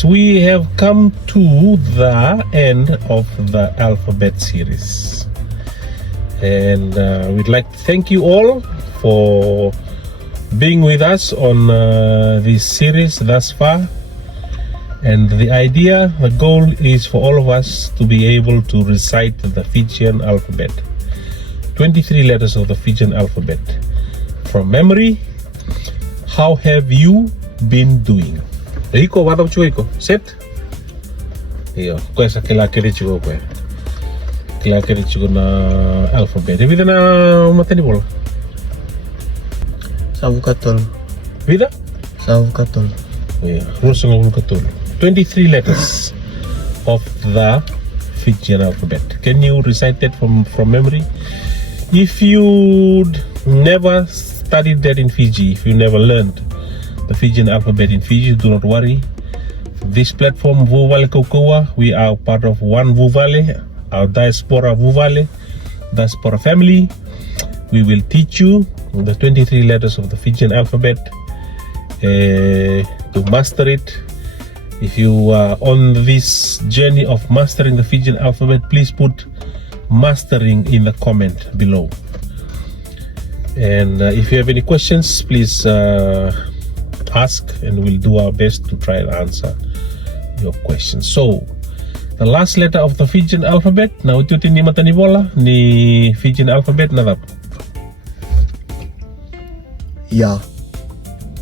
Yes, we have come to the end of the alphabet series. And we'd like to thank you all for being with us on this series thus far. And the goal is for all of us to be able to recite the Fijian alphabet. 23 letters of the Fijian alphabet from memory. How have you been doing? Iko wada uchuiko set. Iyo, kwa sa kila chiko kwa. Kila chiko na alphabet. Vida na matani bola. Sabu katol. Vida? Sabu katol. Yeah, rusung ul katol. 23 letters of the Fijian alphabet. Can you recite that from memory? If you never studied that in Fiji, if you never learned the Fijian alphabet in Fiji, do not worry. This platform, Vuvale Kokoa, we are part of one Vuvale, our diaspora Vuvale, diaspora family. We will teach you the 23 letters of the Fijian alphabet to master it. If you are on this journey of mastering the Fijian alphabet, please put mastering in the comment below. And if you have any questions, please ask, and we'll do our best to try and answer your questions. So, the last letter of the Fijian alphabet, na ututin ni mata ni bola ni Fijian alphabet na dapat. Ya.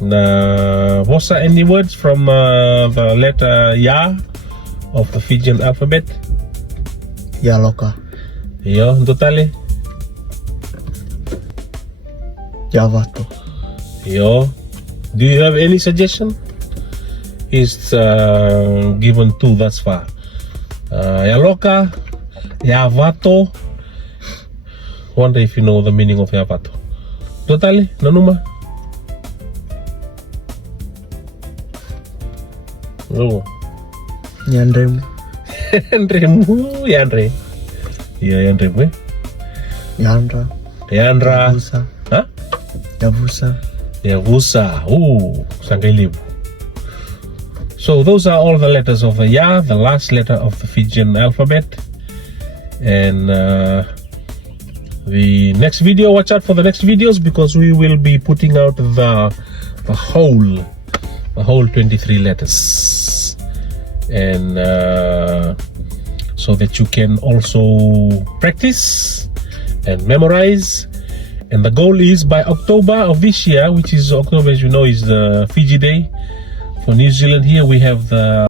Na bosa any words from the letter Ya of the Fijian alphabet? Ya loka. Yo, totally. Ya vato. Yo, do you have any suggestion? He's given two thus far. Ya loka, ya vato. Wonder if you know the meaning of ya vato. Totally, nanuma. Oh. Nyandrem. Yandremu, Yandre. Yeah, Yandremu. Yandra. Yandra. Yavusa. Huh? Yavusa. Yavusa. Ooh, Sangailibu. So those are all the letters of the Ya, the last letter of the Fijian alphabet. And the next video, watch out for the next videos, because we will be putting out the whole 23 letters, and so that you can also practice and memorize. And the goal is by October of this year, which is October, as you know, is the Fiji Day. For New Zealand here, we have the